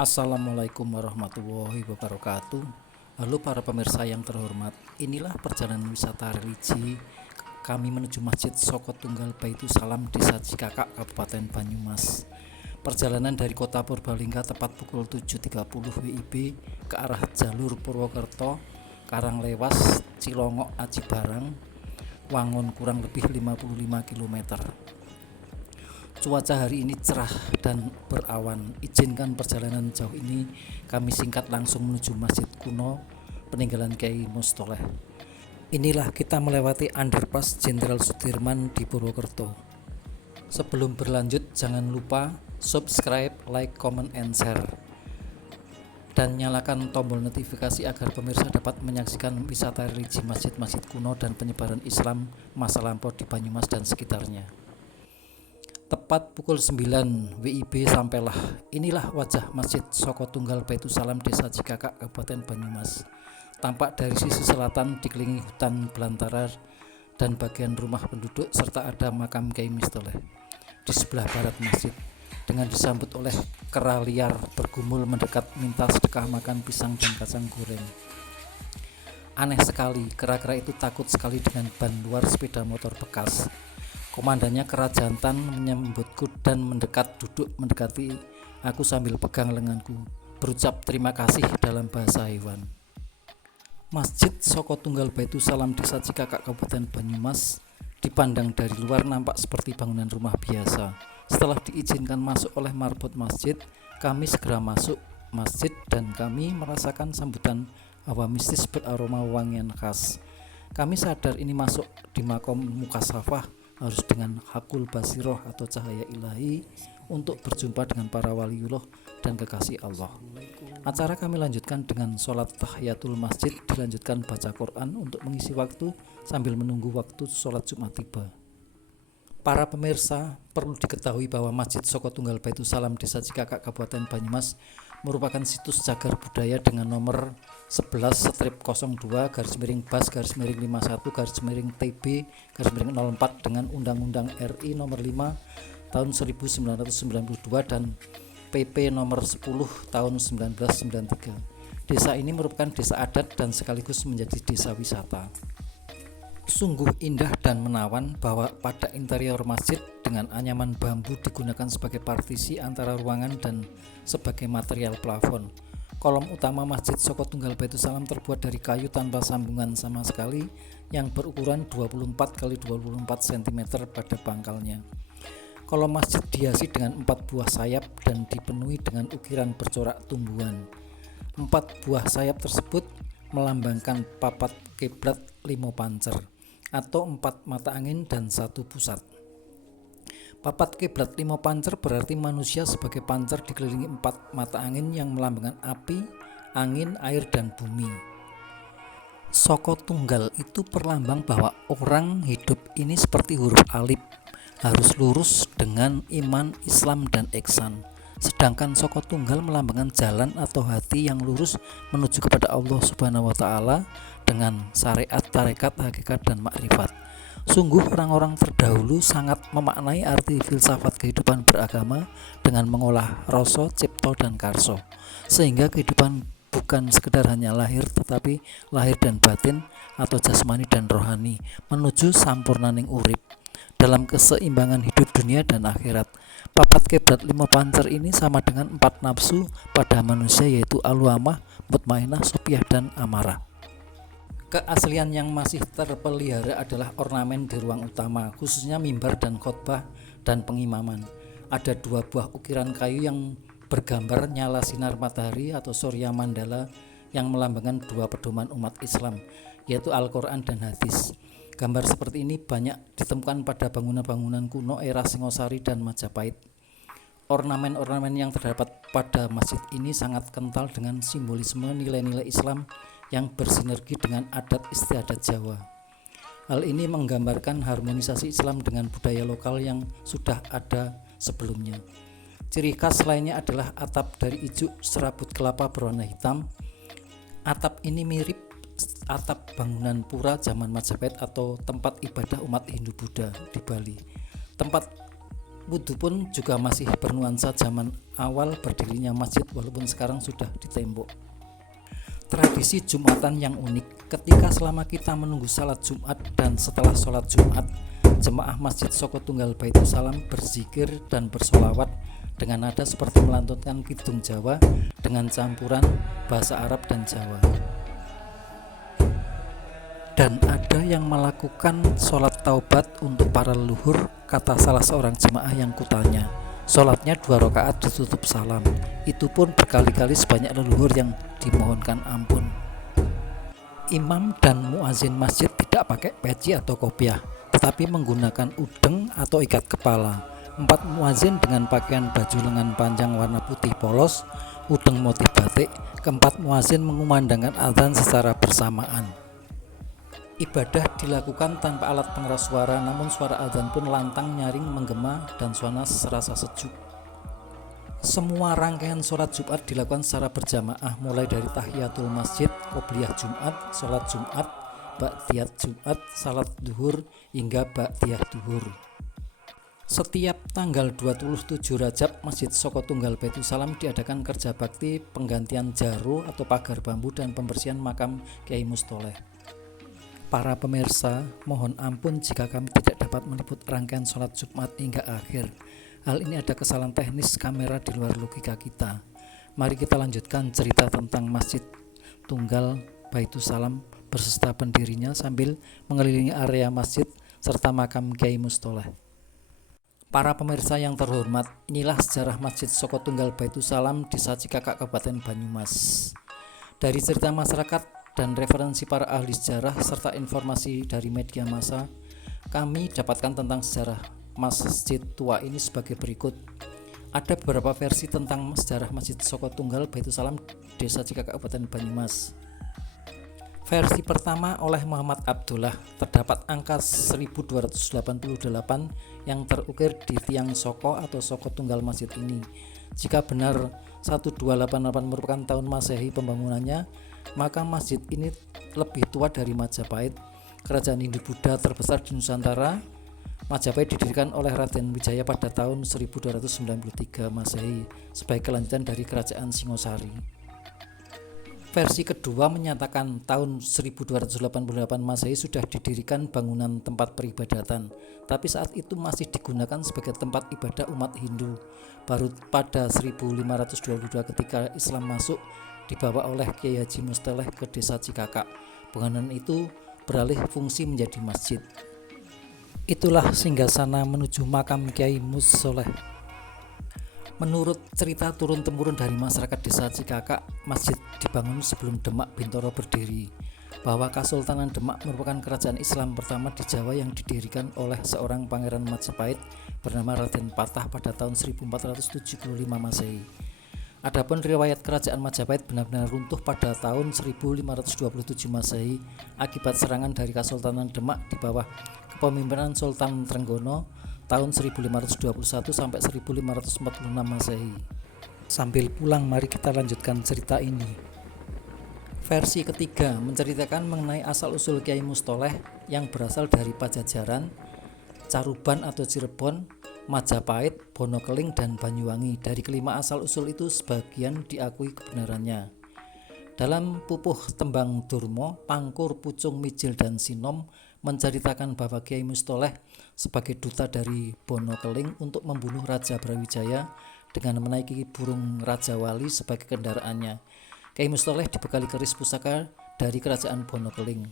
Assalamualaikum warahmatullahi wabarakatuh. Halo para pemirsa yang terhormat, inilah perjalanan wisata religi kami menuju Masjid Soko Tunggal Baitussalam Desa Cikakak, Kabupaten Banyumas. Perjalanan dari kota Purbalingga tepat pukul 7.30 WIB ke arah jalur Purwokerto, Karanglewas, Cilongok, Aji Barang, Wangun kurang lebih 55 km. Cuaca hari ini cerah dan berawan. Izinkan perjalanan jauh ini kami singkat langsung menuju Masjid Kuno peninggalan Kyai Mustoleh. Inilah kita melewati underpass Jenderal Sudirman di Purwokerto. Sebelum berlanjut jangan lupa subscribe, like, comment, and share, dan nyalakan tombol notifikasi agar pemirsa dapat menyaksikan wisata religi masjid-masjid kuno dan penyebaran Islam masa lampau di Banyumas dan sekitarnya. Tepat pukul 9 WIB sampailah. Inilah wajah Masjid Soko Tunggal Baitussalam Desa Cikakak, Kabupaten Banyumas. Tampak dari sisi selatan dikelilingi hutan belantara dan bagian rumah penduduk serta ada makam Kyai Mustoleh. Di sebelah barat masjid dengan disambut oleh kera liar bergumul mendekat minta sedekah makan pisang dan kacang goreng. Aneh sekali, kera-kera itu takut sekali dengan ban luar sepeda motor bekas. Komandannya kera jantan menyambutku dan duduk mendekati aku sambil pegang lenganku, berucap terima kasih dalam bahasa hewan. Masjid Soko Tunggal Baitussalam Desa Cikakak, Kabupaten Banyumas dipandang dari luar nampak seperti bangunan rumah biasa. Setelah diizinkan masuk oleh marbot masjid, kami segera masuk masjid dan kami merasakan sambutan hawa mistis beraroma wangian khas. Kami sadar ini masuk di makom mukasafah harus dengan hakul basiroh atau cahaya ilahi untuk berjumpa dengan para waliullah dan kekasih Allah. Acara kami lanjutkan dengan sholat tahiyatul masjid, dilanjutkan baca Quran untuk mengisi waktu sambil menunggu waktu sholat Jumat tiba. Para pemirsa, perlu diketahui bahwa Masjid Soko Tunggal Baitussalam Desa Cikakak, Kabupaten Banyumas merupakan situs cagar budaya dengan nomor 11/02-BAS/51-TB/04 dengan Undang-Undang RI nomor 5 tahun 1992 dan PP nomor 10 tahun 1993. Desa ini merupakan desa adat dan sekaligus menjadi desa wisata. Sungguh indah dan menawan bahwa pada interior masjid dengan anyaman bambu digunakan sebagai partisi antara ruangan dan sebagai material plafon. Kolom utama Masjid Soko Tunggal Baitussalam terbuat dari kayu tanpa sambungan sama sekali yang berukuran 24 x 24 cm pada pangkalnya. Kolom masjid dihiasi dengan 4 buah sayap dan dipenuhi dengan ukiran bercorak tumbuhan. 4 buah sayap tersebut melambangkan papat kiblat 5 pancer atau 4 mata angin dan 1 pusat. Papat kiblat 5 pancer berarti manusia sebagai pancer dikelilingi 4 mata angin yang melambangkan api, angin, air, dan bumi. Soko Tunggal itu perlambang bahwa orang hidup ini seperti huruf alif, harus lurus dengan iman, Islam, dan ihsan. Sedangkan Soko Tunggal melambangkan jalan atau hati yang lurus menuju kepada Allah Subhanahu wa Ta'ala dengan syariat, tarekat, hakikat, dan makrifat. Sungguh orang-orang terdahulu sangat memaknai arti filsafat kehidupan beragama dengan mengolah rasa, cipta, dan karso, sehingga kehidupan bukan sekedar hanya lahir tetapi lahir dan batin atau jasmani dan rohani menuju sampurnaning urip dalam keseimbangan hidup dunia dan akhirat. Papat kiblat 5 pancer ini sama dengan 4 nafsu pada manusia, yaitu alwamah, mutmainah, supiah, dan amarah. Keaslian yang masih terpelihara adalah ornamen di ruang utama, khususnya mimbar dan khotbah dan pengimaman. Ada 2 buah ukiran kayu yang bergambar nyala sinar matahari atau Surya Mandala yang melambangkan 2 pedoman umat Islam, yaitu Al-Quran dan hadis. Gambar seperti ini banyak ditemukan pada bangunan-bangunan kuno era Singosari dan Majapahit. Ornamen-ornamen yang terdapat pada masjid ini sangat kental dengan simbolisme nilai-nilai Islam yang bersinergi dengan adat istiadat Jawa. Hal ini menggambarkan harmonisasi Islam dengan budaya lokal yang sudah ada sebelumnya. Ciri khas lainnya adalah atap dari ijuk serabut kelapa berwarna hitam. Atap ini mirip atap bangunan pura zaman Majapahit atau tempat ibadah umat Hindu Buddha di Bali. Tempat wudhu pun juga masih bernuansa zaman awal berdirinya masjid walaupun sekarang sudah ditembok. Tradisi Jumatan yang unik, ketika selama kita menunggu salat Jumat dan setelah sholat Jumat, jemaah Masjid Soko Tunggal Baitulsalam berzikir dan bersolawat dengan nada seperti melantunkan kidung Jawa dengan campuran bahasa Arab dan Jawa. Dan ada yang melakukan sholat taubat untuk para leluhur, kata salah seorang jemaah yang kutanya. Sholatnya 2 rakaat ditutup salam. Itu pun berkali-kali sebanyak leluhur yang dimohonkan ampun. Imam dan muazin masjid tidak pakai peci atau kopiah, tetapi menggunakan udeng atau ikat kepala. 4 muazin dengan pakaian baju lengan panjang warna putih polos, udeng motif batik. Keempat muazin mengumandangkan adzan secara bersamaan. Ibadah dilakukan tanpa alat pengeras suara, namun suara adzan pun lantang, nyaring, menggema, dan suasana serasa sejuk. Semua rangkaian sholat Jumat dilakukan secara berjamaah, mulai dari tahiyatul masjid, qobliyah Jumat, sholat Jumat, ba'diyat Jumat, salat duhur, hingga ba'diyah duhur. Setiap tanggal 27 Rajab, Masjid Soko Tunggal Baitulsalam diadakan kerja bakti, penggantian jaro atau pagar bambu, dan pembersihan makam Kiai Mustoleh. Para pemirsa, mohon ampun jika kami tidak dapat meliput rangkaian sholat Jumat hingga akhir. Hal ini ada kesalahan teknis kamera di luar logika kita. Mari kita lanjutkan cerita tentang Masjid Tunggal Baitulsalam beserta pendirinya sambil mengelilingi area masjid serta makam Kiai Mustoleh. Para pemirsa yang terhormat, inilah sejarah Masjid Soko Tunggal Baitulsalam Desa Cikakak, Kabupaten Banyumas. Dari cerita masyarakat dan referensi para ahli sejarah serta informasi dari media massa, kami dapatkan tentang sejarah masjid tua ini sebagai berikut. Ada beberapa versi tentang sejarah Masjid Soko Tunggal Baitulsalam Desa Cikakak, Kabupaten Banyumas. Versi pertama oleh Muhammad Abdullah, terdapat angka 1288 yang terukir di tiang soko atau soko tunggal masjid ini. Jika benar 1288 merupakan tahun Masehi pembangunannya, maka masjid ini lebih tua dari Majapahit, kerajaan Hindu-Buddha terbesar di Nusantara. Majapahit didirikan oleh Raden Wijaya pada tahun 1293 Masehi sebagai kelanjutan dari kerajaan Singosari. Versi kedua menyatakan tahun 1288 Masehi sudah didirikan bangunan tempat peribadatan, tapi saat itu masih digunakan sebagai tempat ibadah umat Hindu. Baru pada 1522 ketika Islam masuk, dibawa oleh Kiai Haji Mustoleh ke Desa Cikakak. Bangunan itu beralih fungsi menjadi masjid. Itulah singgasana menuju makam Kiai Mustoleh. Menurut cerita turun-temurun dari masyarakat Desa Cikakak, masjid dibangun sebelum Demak Bintoro berdiri, bahwa Kesultanan Demak merupakan kerajaan Islam pertama di Jawa yang didirikan oleh seorang pangeran Majapahit bernama Raden Patah pada tahun 1475 Masehi. Adapun riwayat kerajaan Majapahit benar-benar runtuh pada tahun 1527 Masehi akibat serangan dari Kesultanan Demak di bawah kepemimpinan Sultan Trenggono tahun 1521 sampai 1546 Masehi. Sambil pulang, mari kita lanjutkan cerita ini. Versi ketiga menceritakan mengenai asal-usul Kiai Mustoleh yang berasal dari Pajajaran, Caruban atau Cirebon, Majapahit, Bonokeling, dan Banyuwangi. Dari kelima asal-usul itu sebagian diakui kebenarannya. Dalam pupuh tembang Durmo, Pangkur, Pucung, Mijil, dan Sinom menceritakan bahwa Kiai Mustoleh sebagai duta dari Bonokeling untuk membunuh Raja Brawijaya dengan menaiki burung Raja Wali sebagai kendaraannya. Kiai Mustoleh dibekali keris pusaka dari kerajaan Bonokeling.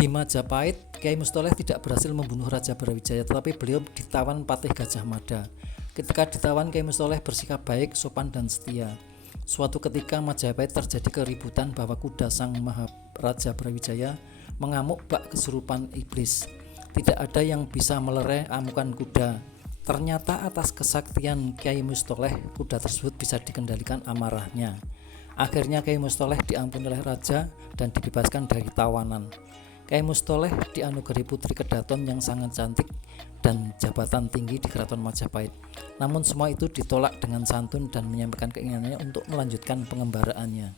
Di Majapahit, Kiai Mustoleh tidak berhasil membunuh Raja Brawijaya, tetapi beliau ditawan Patih Gajah Mada. Ketika ditawan, Kiai Mustoleh bersikap baik, sopan, dan setia. Suatu ketika Majapahit terjadi keributan bahwa kuda sang Maharaja Brawijaya mengamuk bak kesurupan iblis. Tidak ada yang bisa melerai amukan kuda. Ternyata atas kesaktian Kiai Mustoleh, kuda tersebut bisa dikendalikan amarahnya. Akhirnya Kiai Mustoleh diampuni oleh raja dan dibebaskan dari tawanan. Kiai Mustoleh dianugerahi putri kedaton yang sangat cantik dan jabatan tinggi di Keraton Majapahit. Namun semua itu ditolak dengan santun dan menyampaikan keinginannya untuk melanjutkan pengembaraannya.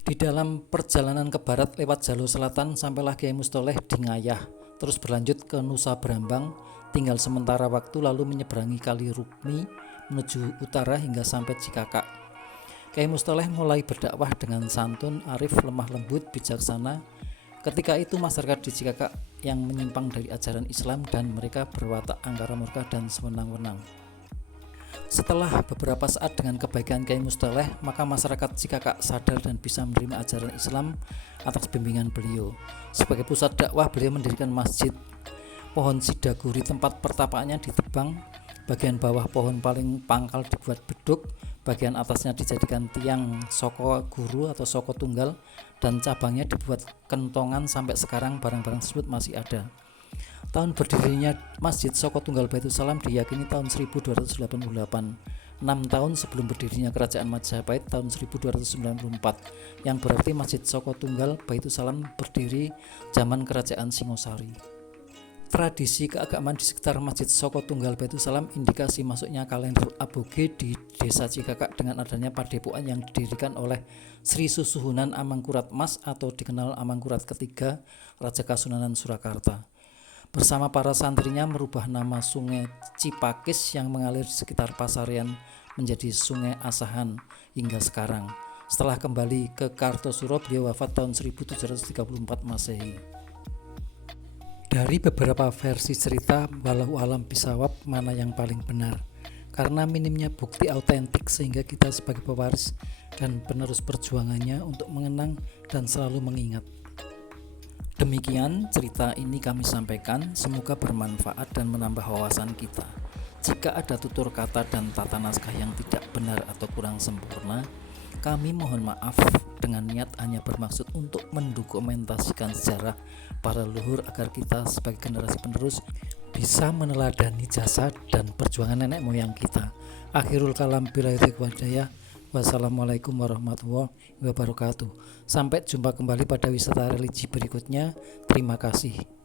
Di dalam perjalanan ke barat lewat jalur selatan, sampailah Kiai Mustoleh di Ngayah, terus berlanjut ke Nusa Brambang, tinggal sementara waktu lalu menyeberangi Kali Rukmi, menuju utara hingga sampai Cikakak. Kyai Mustoleh mulai berdakwah dengan santun, arif, lemah lembut, bijaksana. Ketika itu masyarakat di Cikakak yang menyimpang dari ajaran Islam dan mereka berwatak angkara murka dan sewenang-wenang. Setelah beberapa saat dengan kebaikan Kyai Mustoleh, maka masyarakat Cikakak sadar dan bisa menerima ajaran Islam atas bimbingan beliau. Sebagai pusat dakwah, beliau mendirikan masjid. Pohon sidaguri tempat pertapaannya ditebang, bagian bawah pohon paling pangkal dibuat beduk, bagian atasnya dijadikan tiang soko guru atau soko tunggal, dan cabangnya dibuat kentongan. Sampai sekarang barang-barang tersebut masih ada. Tahun berdirinya Masjid Soko Tunggal Baitul Salam diyakini tahun 1288, 6 tahun sebelum berdirinya Kerajaan Majapahit tahun 1294, yang berarti Masjid Soko Tunggal Baitul Salam berdiri zaman Kerajaan Singosari. Tradisi keagamaan di sekitar Masjid Soko Tunggal Baitul Salam indikasi masuknya kalender aboge di Desa Cikakak dengan adanya padepokan yang didirikan oleh Sri Susuhunan Amangkurat Mas atau dikenal Amangkurat ketiga, Raja Kasunanan Surakarta. Bersama para santrinya merubah nama Sungai Cipakis yang mengalir di sekitar Pasarian menjadi Sungai Asahan hingga sekarang. Setelah kembali ke Kartosuro, beliau wafat tahun 1734 Masehi. Dari beberapa versi cerita, walau alam bisawab mana yang paling benar, karena minimnya bukti autentik sehingga kita sebagai pewaris dan penerus perjuangannya untuk mengenang dan selalu mengingat. Demikian cerita ini kami sampaikan, semoga bermanfaat dan menambah wawasan kita. Jika ada tutur kata dan tata naskah yang tidak benar atau kurang sempurna, kami mohon maaf dengan niat hanya bermaksud untuk mendokumentasikan sejarah para leluhur agar kita sebagai generasi penerus bisa meneladani jasa dan perjuangan nenek moyang kita. Akhirul kalam billahi taufiq wal hidayah. Wassalamualaikum warahmatullahi wabarakatuh. Sampai jumpa kembali pada wisata religi berikutnya. Terima kasih.